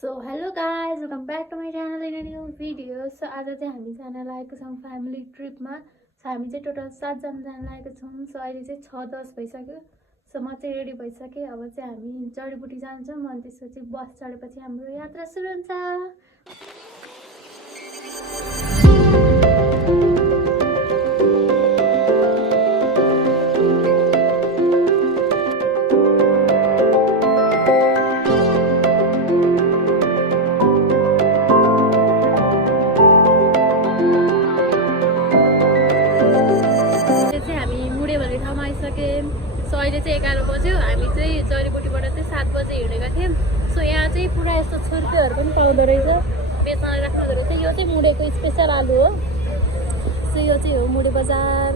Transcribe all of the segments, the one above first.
So hello guys welcome back to my channel in new video. So आज चाहिँ हामी जान लागेको छौँ फ्यामिली ट्रिपमा। सो हामी चाहिँ टोटल 7 जना जान लागेको छौँ। सो अहिले चाहिँ 6:10 भइसक्यो। सो म चाहिँ रेडी भइसकेँ। अब चाहिँ हामी जडीबुटी जान्छौँ अनि त्यसपछि बस चढेपछि हाम्रो यात्रा सुरु हुन्छ। सो अहिले चाहिँ 11 बज्यो। हामी चाहिँ जडीबुटीबाट चाहिँ 7 बजे हिँडेका थियौँ। सो यहाँ चाहिँ पुरा यस्तो छुर्पीहरू पनि पाउँदो रहेछ, बेच्न राख्नुहुँदो रहेछ। यो चाहिँ मुडेको स्पेसल आलु हो। सो यो चाहिँ हो मुडे बजार।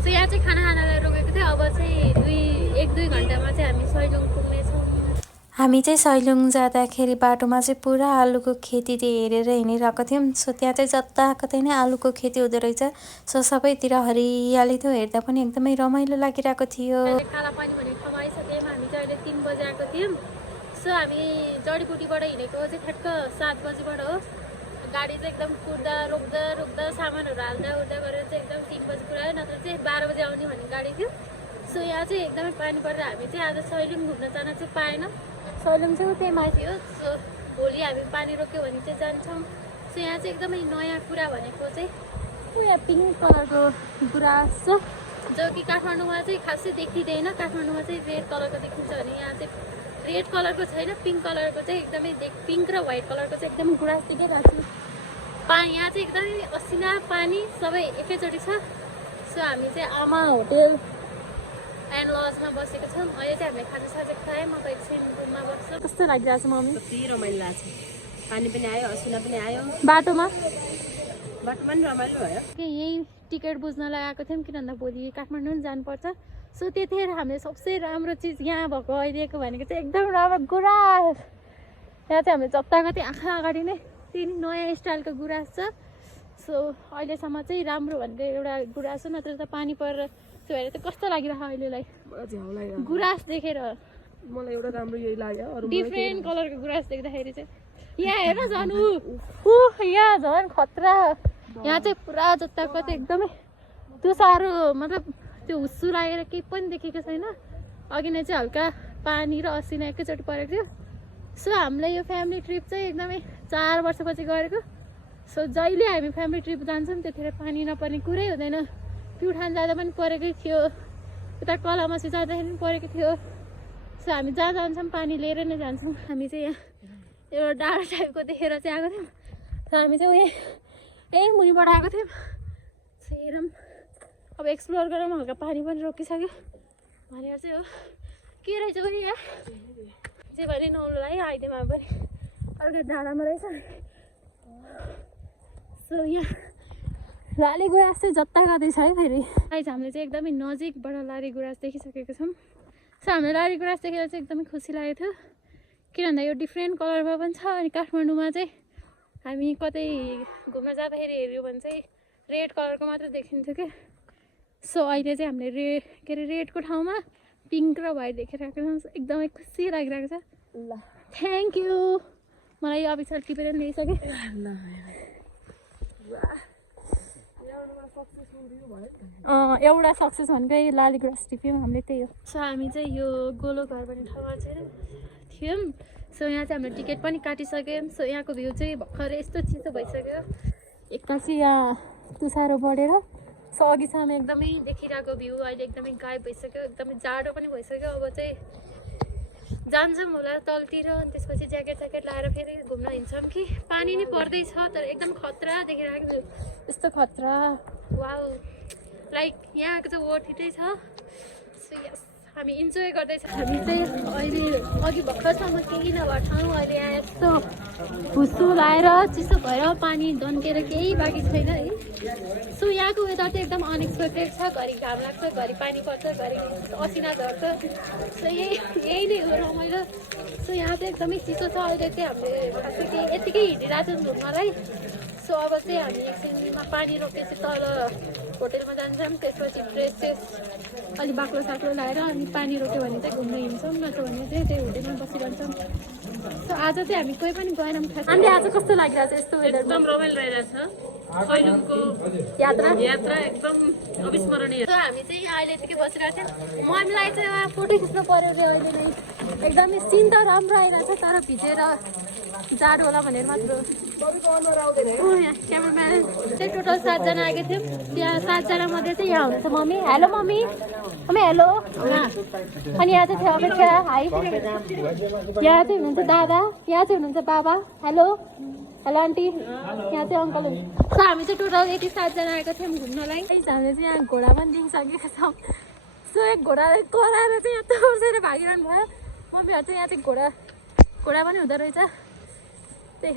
सो यहाँ चाहिँ खाना खानालाई रोकेको थियो। अब चाहिँ 1-2 घन्टामा चाहिँ हामी सैलुङ पुग्नेछौँ। हामी चाहिँ सैलुङ जाँदाखेरि बाटोमा चाहिँ पुरा आलुको खेती हेरेर हिँडिरहेको थियौँ। सो त्यहाँ चाहिँ जताकतै नै आलुको खेती हुँदो रहेछ। सो सबैतिर हरियाली थियो, हेर्दा पनि एकदमै रमाइलो लागिरहेको थियो। कालापानी भन्ने ठाउँमा आइसक्यौँ। हामी चाहिँ अहिले 3 बजे आएको थियौँ। सो हामी जडीबुटीबाट हिँडेको चाहिँ ठ्याक्क 7 बजीबाट हो। गाडी चाहिँ एकदम कुद्दा रोक्दा सामानहरू हाल्दा उड्दा गरेर चाहिँ एकदम 3 बजी पुऱ्यायो, नत्र चाहिँ 12 बजी आउने भन्ने गाडी थियो। सो यहाँ चाहिँ एकदमै पानी पर्दा हामी चाहिँ आज सैलुङ घुम्न जान चाहिँ पाएन। सैलुङ चाहिँ उतै माथि हो। सो भोलि हामी पानी रोक्यो भने चाहिँ जान्छौँ। सो यहाँ चाहिँ एकदमै नयाँ कुरा भनेको चाहिँ यहाँ पिङ्क कलरको गुराँस छ, जो कि काठमाडौँमा चाहिँ खासै देखिँदैन। काठमाडौँमा चाहिँ रेड कलरको देखिन्छ भने यहाँ चाहिँ रेड कलरको छैन, पिङ्क कलरको चाहिँ एकदमै पिङ्क र व्हाइट कलरको चाहिँ एकदमै गुराँस देखिरहेको छ। पानी यहाँ चाहिँ एकदमै असिना पानी सबै एकैचोटि छ। सो हामी चाहिँ आमा होटेल एन्ड लजमा बसेको छौँ। अहिले चाहिँ हामीले खाजासाजा खाएँ। म त एकछिन रुममा बस्छु। कस्तो लागिरहेको छ मम्मी? कति रमाइलो लाग्छ। पानी पनि आयो, असिना पनि आयो, बाटोमा पनि रमाइलो भयो। यहीँ टिकट बुझ्नलाई आएको थियौँ, किन भन्दा भोलि काठमाडौँ पनि जानुपर्छ। सो त्यतिखेर हामीले सबसे राम्रो चिज यहाँ भएको अहिलेको भनेको चाहिँ एकदम राम्रो गुराँस। यहाँ चाहिँ हामीले जताकतै आँखा अगाडि नै त्यही नयाँ स्टाइलको गुराँस छ। सो अहिलेसम्म चाहिँ राम्रो भनेको एउटा गुराँस हो, नत्र त पानी परेर त्यो भएर चाहिँ कस्तो लागिरहेको अहिलेलाई गुराँस देखेर। मलाई एउटा राम्रो यही लाग्यो, डिफ्रेन्ट कलरको गुराँस देख्दाखेरि चाहिँ। यहाँ हेर झन् यहाँ झन् खतरा। यहाँ चाहिँ पुरा जताकतै एकदमै त्यो साह्रो मतलब त्यो हुस्सु लागेर केही पनि देखेको छैन। अघि नै चाहिँ हल्का पानी र असिना एकैचोटि परेको थियो। सो हामीलाई यो फ्यामिली ट्रिप चाहिँ एकदमै 4 वर्षपछि गरेको। सो जहिले हामी फ्यामिली ट्रिप जान्छौँ त्यतिखेर पानी नपर्ने कुरै हुँदैन। प्युठान जाँदा पनि परेकै थियो, उता कलामासी जाँदाखेरि पनि परेको थियो। सो हामी जहाँ जान्छौँ पानी लिएर नै जान्छौँ। हामी चाहिँ यहाँ एउटा डाँडा टाइपको देखेर चाहिँ आएको थियौँ। सो हामी चाहिँ यही मुनिबाट आएको थियौँ। सो हेरौँ अब एक्सप्लोर गरौँ। हल्का पानी पनि रोकिसक्यो भनेर चाहिँ हो। के रहेछ भने यहाँ जे भने नौलो है आइदिएमा पनि अर्को डाँडामा रहेछ। सो यहाँ लाली गुराँस चाहिँ जता गर्दैछ है। फेरि अहिले हामीले चाहिँ एकदमै नजिकबाट लाली गुराँस देखिसकेको छौँ। सो हामीले लाली गुराँस देखेर चाहिँ एकदमै खुसी लागेको थियो, किन भन्दा यो डिफ्रेन्ट कलरमा पनि छ। अनि काठमाडौँमा चाहिँ हामी कतै घुम्न जाँदाखेरि हेऱ्यो भने चाहिँ रेड कलरको मात्र देखिन्थ्यो क्या। सो अहिले चाहिँ हामीले के अरे रेडको ठाउँमा पिङ्क र व्हाइट देखिरहेको छौँ। एकदमै खुसी लागिरहेको छ। ल थ्याङ्क यू। मलाई यो अफिसर टिपेर पनि ल्याइसकेँ। एउटा सक्सेस भनेकै लाली गुराँस टिप्यौँ हामीले, त्यही हो। सो हामी चाहिँ यो गोलो घर भन्ने ठाउँमा चाहिँ थियौँ। सो यहाँ चाहिँ हामीले टिकट पनि काटिसक्यौँ। सो यहाँको भ्यू चाहिँ भर्खरै यस्तो चिसो भइसक्यो। एक्कासी यहाँ तुसारो बढेर सो अघिसम्म एकदमै देखिरहेको भ्यू अहिले एकदमै गायब भइसक्यो। एकदमै जाडो पनि भइसक्यो। अब चाहिँ जान्छौँ होला तलतिर, अनि त्यसपछि ज्याकेट लाएर फेरि घुम्न हिँड्छौँ कि पानी नै पर्दैछ तर एकदम खतरा देखिरहेको छु। यस्तो खतरा वाउ, लाइक यहाँको चाहिँ वर्थ इटै छ। सो यस हामी इन्जोय गर्दैछौँ। हामी चाहिँ अहिले अघि भर्खरसम्म केही नभए ठाउँ अहिले यहाँ यस्तो हुस्सु लाएर चिसो भएर पानी दन्केर केही बाँकी छैन है। सो यहाँको वेदर चाहिँ एकदम अनएक्सपेक्टेड छ। घरि घाम लाग्छ, घरि पानी पर्छ, घरि असिना झर्छ। सो यही नै हो रमाइलो। सो यहाँ चाहिँ एकदमै चिसो छ। अहिले चाहिँ हामीले खासै केही यत्तिकै हिँडिरहेको छौँ घुम्नलाई। सो अब चाहिँ हामी एकछिनमा पानी रोकेपछि तल होटेलमा जान्छौँ। त्यसपछि ड्रेस अलि बाक्लो साक्लो लगाएर अनि पानी रोक्यो भने चाहिँ घुम्न हिँड्छौँ, नत्र भने चाहिँ त्यही होटेलमा बसिरहन्छौँ। सो आज चाहिँ हामी कोही पनि गएनौँ खास। अनि आज कस्तो लागिरहेछ यस्तो वेदरमा? एकदम रमाइलो रहिरहेछ कहिलेको यात्रा एकदम अविस्मरणीय। सो हामी चाहिँ अहिले यतिकै बसिरहेको थियौँ। हामीलाई चाहिँ फोटो खिच्न पर्यो रे अहिले नै। एकदमै सिन त राम्रो आइरहेछ तर भिजेर जाडो होला भनेर मात्र। क्यामेराम्यान चाहिँ टोटल 7 जना आएको थियौँ। त्यहाँ 7 जना मध्ये चाहिँ यहाँ हुनुहुन्छ mummy. Hello mummy. Mummy hello. अनि यहाँ चाहिँ थियो अपेक्षा हाई। यहाँ चाहिँ हुनुहुन्छ दादा, यहाँ चाहिँ हुनुहुन्छ बाबा। Hello hello aunty. यहाँ चाहिँ अङ्कल हुनुहुन्छ। सो हामी चाहिँ टोटल यति 7 जना आएको थियौँ घुम्नलाई। हामीले चाहिँ यहाँ घोडा पनि देखिसकेका छौँ। सो एक घोडा कराएर चाहिँ यस्तो बसेर भागिरहनु भयो। मम्मीहरू चाहिँ यहाँ चाहिँ घोडा पनि हुँदो रहेछ। त्यही